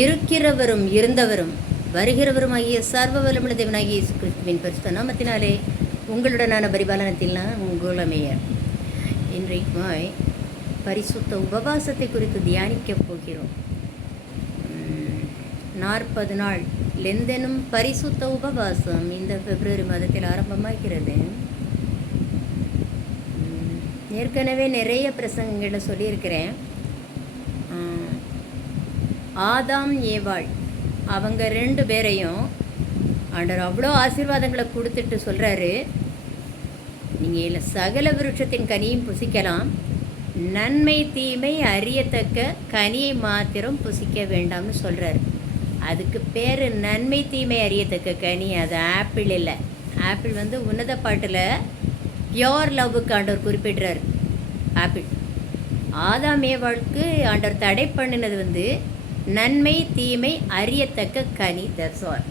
இருக்கிறவரும் இருந்தவரும் வருகிறவரும் ஆகிய சர்வ வல்லமுள்ள தேவனாகிய இயேசு கிறிஸ்துவின் பரிசுத்த நாமத்தினாலே உங்களுடனான பரிபாலனத்தில் நான் உங்கள் அமையர். இன்றைக்கு பரிசுத்த உபவாசத்தை குறித்து தியானிக்கப் போகிறோம். நாற்பது நாள் லெந்தனும் பரிசுத்த உபவாசம் இந்த பிப்ரவரி மாதத்தில் ஆரம்பமாகிறது. ஏற்கனவே நிறைய பிரசங்கங்களை சொல்லியிருக்கிறேன். ஆதாம் ஏவாள். அவங்க ரெண்டு பேரையும் ஆண்டவர் அவ்வளோ ஆசீர்வாதங்களை கொடுத்துட்டு சொல்கிறாரு நீங்கள் சகல விருட்சத்தின் கனியும் புசிக்கலாம். நன்மை தீமை அறியத்தக்க கனியை மாத்திரம் புசிக்க வேண்டாம்னு சொல்கிறாரு அதுக்கு பேர் நன்மை தீமை அறியத்தக்க கனி. அது ஆப்பிள் இல்லை. ஆப்பிள் வந்து உன்னத பாட்டில் பியோர் லவ்வுக்கு ஆண்டவர் குறிப்பிடுறார். ஆப்பிள். ஆதாம் ஏவாளுக்கு ஆண்டவர் தடை பண்ணினது வந்து நன்மை தீமை அறியத்தக்க கனி. தட்ஸ் ஆல்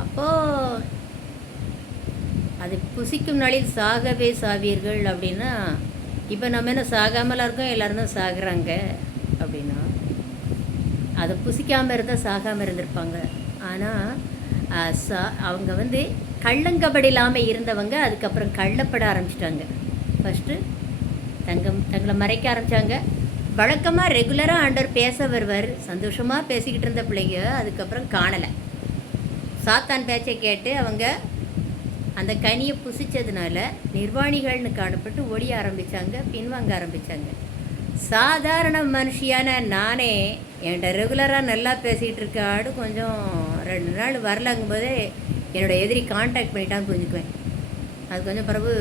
அப்போது அது புசிக்கும் நாளில் சாகவே சாவீர்கள் அப்படின்னா இப்போ நம்ம என்ன சாகாமலாம் இருக்கோம்? எல்லாரும் தான் சாகுறாங்க அப்படின்னா அதை புசிக்காமல் இருந்தால் சாகாமல் இருந்திருப்பாங்க. ஆனால் சா அவங்க வந்து கள்ளங்கபடி இல்லாமல் இருந்தவங்க அதுக்கப்புறம் கள்ளப்பட ஆரம்பிச்சிட்டாங்க. ஃபஸ்ட்டு தங்கம் தங்களை மறைக்க ஆரம்பித்தாங்க வழக்கமாக ரெகுலராக ஆண்டவர் பேச வருவர். சந்தோஷமாக பேசிக்கிட்டு இருந்த பிள்ளைங்க அதுக்கப்புறம் காணலை. சாத்தான் பேச்சை கேட்டு அவங்க அந்த கனியை புசிச்சதுனால நிர்வாணிகள்னு காணப்பட்டு ஒடிய ஆரம்பித்தாங்க பின்வாங்க ஆரம்பித்தாங்க சாதாரண மனுஷியான நானே என்கிட்ட ரெகுலராக நல்லா பேசிகிட்டு இருக்க ஆடு கொஞ்சம் ரெண்டு நாள் வரலங்கும் போதே என்னோட எதிரி காண்டாக்ட் பண்ணிட்டான்னு புரிஞ்சுக்குவேன். அது கொஞ்சம் பிறகு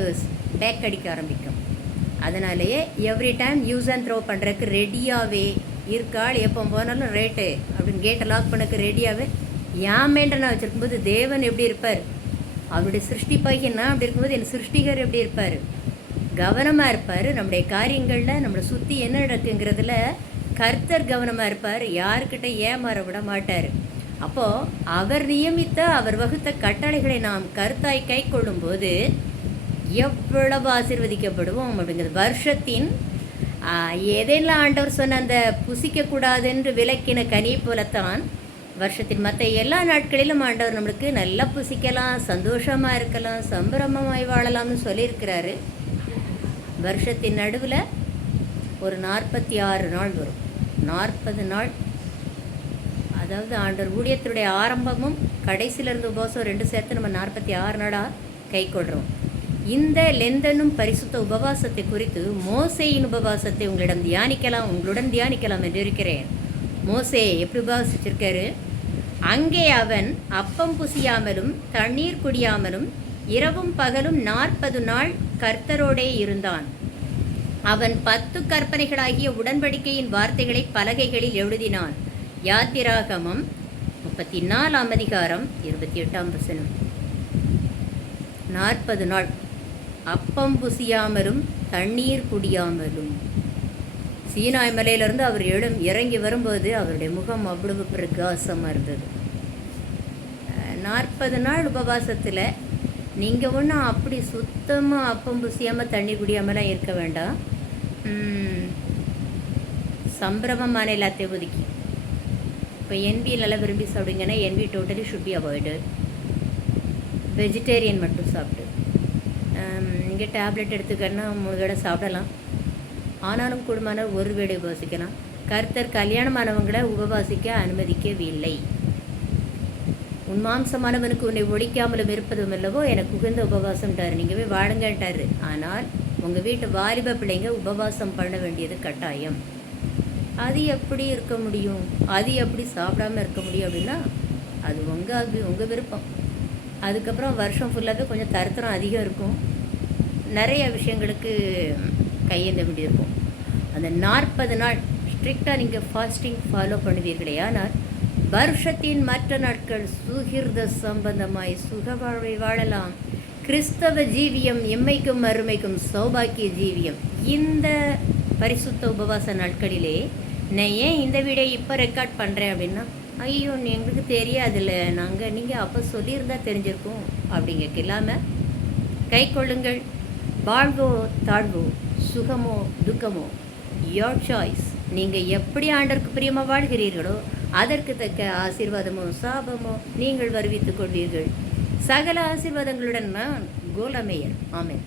பேக் அடிக்க ஆரம்பிக்கும். அதனாலேயே every time use and throw பண்ணுறதுக்கு ரெடியாகவே இருக்காள் எப்போ போனாலும் ரேட்டு அப்படின்னு கேட்டை லாக் பண்ணக்கு ரெடியாகவே என் நான் வச்சுருக்கும்போது தேவன் எப்படி இருப்பார்? அவருடைய சிருஷ்டி நான் அப்படி இருக்கும்போது என் சிருஷ்டிகர் எப்படி இருப்பார்? கவனமாக இருப்பார். நம்முடைய காரியங்களில் நம்மளை சுற்றி என்ன நடக்குங்கிறதுல கர்த்தர் கவனமாக இருப்பார். யாருக்கிட்ட ஏமாற விட மாட்டார். அப்போது அவர் நியமித்த அவர் வகுத்த கட்டளைகளை நாம் கருத்தாய் கை கொள்ளும்போது எவ்வளவு ஆசிர்வதிக்கப்படுவோம் அப்படிங்கிறது. வருஷத்தின் ஆ, எதெல்லாம் ஆண்டவர் சொன்ன அந்த புசிக்கக்கூடாதென்று விளக்கின கனி போலத்தான் வருஷத்தின் மற்ற எல்லா நாட்களிலும் ஆண்டவர் நம்மளுக்கு நல்லா புசிக்கலாம் சந்தோஷமாக இருக்கலாம் சம்பிரமமாய் வாழலாம்னு சொல்லியிருக்கிறாரு. வருஷத்தின் நடுவில் ஒரு நாற்பத்தி ஆறு நாள் வரும். நாற்பது நாள். அதாவது ஆண்டவர் ஊழியத்தினுடைய ஆரம்பமும் கடைசியிலிருந்து உபவாசம் ரெண்டு சேர்த்து நம்ம நாற்பத்தி ஆறு நாளாக கை கொள்கிறோம் இந்த லெந்தனும் பரிசுத்த உபவாசத்தை குறித்து மோசையின் உபவாசத்தை உங்களிடம் தியானிக்கலாம் உங்களுடன் தியானிக்கலாம் என்று இருக்கிறேன். மோசே எப்படி உபவாசிச்சிருக்காரு? அங்கே அவன் அப்பம் புசியாமலும் தண்ணீர் குடியாமலும் இரவும் பகலும் நாற்பது நாள் கர்த்தரோடே இருந்தான். அவன் பத்து கற்பனைகளாகிய உடன்படிக்கையின் வார்த்தைகளை பலகைகளில் எழுதினான். யாத்திராகமம் முப்பத்தி நாலாம் அதிகாரம் இருபத்தி எட்டாம் வசனம். நாற்பது நாள். அப்பம் புசியாமலும் தண்ணீர் குடியாமலும். சீனாய் மலையிலிருந்து அவர் எழும் இறங்கி வரும்போது அவருடைய முகம் அவ்வளவு பிரகாசமாக இருந்தது நாற்பது நாள் உபவாசத்தில் நீங்கள் ஒன்றும் அப்படி சுத்தமாக அப்பம் புசியாமல் தண்ணி குடியாமலாம் இருக்க வேண்டாம். சம்பிரமமான எல்லாத்தையும் ஒதுக்கி. இப்போ என்வி நல்லா விரும்பி சாப்பிடுங்கன்னா NV totally should be avoid vegetarian மட்டும் சாப்பிட்டு இங்கே டேப்லெட் எடுத்துக்கன்னா மூணு வேடை சாப்பிடலாம். ஆனாலும் கூடுமான ஒரு வேளை உபவாசிக்கலாம். கர்த்தர் கல்யாணமானவங்களை உபவாசிக்க அனுமதிக்கவில்லை. உன் மாம்சமானவனுக்கு உன்னை ஒழிக்காமலும் இருப்பதும் இல்லவோ எனக்கு உகந்த உபவாசம்ட்டாரு நீங்கள் போய் வாழுங்கட்டாரு ஆனால் உங்கள் வீட்டு வாலிப பிள்ளைங்க உபவாசம் பண்ண வேண்டியது கட்டாயம். அது எப்படி இருக்க முடியும்? அது எப்படி சாப்பிடாம இருக்க முடியும் அப்படின்னா அது உங்கள் உங்கள் விருப்பம். அதுக்கப்புறம் வருஷம் ஃபுல்லாகவே கொஞ்சம் தருத்தரம் அதிகம் இருக்கும். நிறைய விஷயங்களுக்கு கையேந்த வேண்டியிருக்கும். அந்த நாற்பது நாள் ஸ்ட்ரிக்டாக நீங்கள் ஃபாஸ்டிங் ஃபாலோ பண்ணுவீர்களே ஆனால் வருஷத்தின் மற்ற நாட்கள் சுகிர்த சம்பந்தமாய் சுக வாழ்வை வாழலாம். கிறிஸ்தவ ஜீவியம் எம்மைக்கும் அருமைக்கும் சௌபாக்கிய ஜீவியம். இந்த பரிசுத்த உபவாச நாட்களிலே நான் ஏன் இந்த வீடியோ இப்போ ரெக்கார்ட் பண்ணுறேன் அப்படின்னா ஐயோ எங்களுக்கு தெரியாதுல்ல. நாங்கள் நீங்கள் அப்போ சொல்லியிருந்தா தெரிஞ்சிருக்கோம். அப்படிங்க இல்லாமல் கை கொள்ளுங்கள். வாழ்வோ தாழ்வோ சுகமோ துக்கமோ யோர் சாய்ஸ் நீங்கள் எப்படி ஆண்டருக்கு பிரியமாக வாழ்கிறீர்களோ அதற்கு தக்க ஆசீர்வாதமோ சாபமோ நீங்கள் வருவித்துக் கொள்வீர்கள். சகல ஆசீர்வாதங்களுடன் நான் கோலமேயர் ஆமேன்.